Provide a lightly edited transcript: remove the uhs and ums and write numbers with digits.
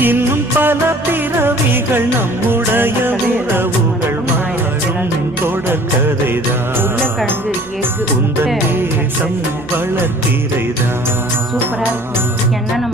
இன்னும் பல பிறவிகள் நம்முடைய உறவுகள் வாழும் தொடர்கதைதான். உந்தன் தேசம் வளர்த்திரைதான். சூப்பரா இருக்கு. என்னென்ன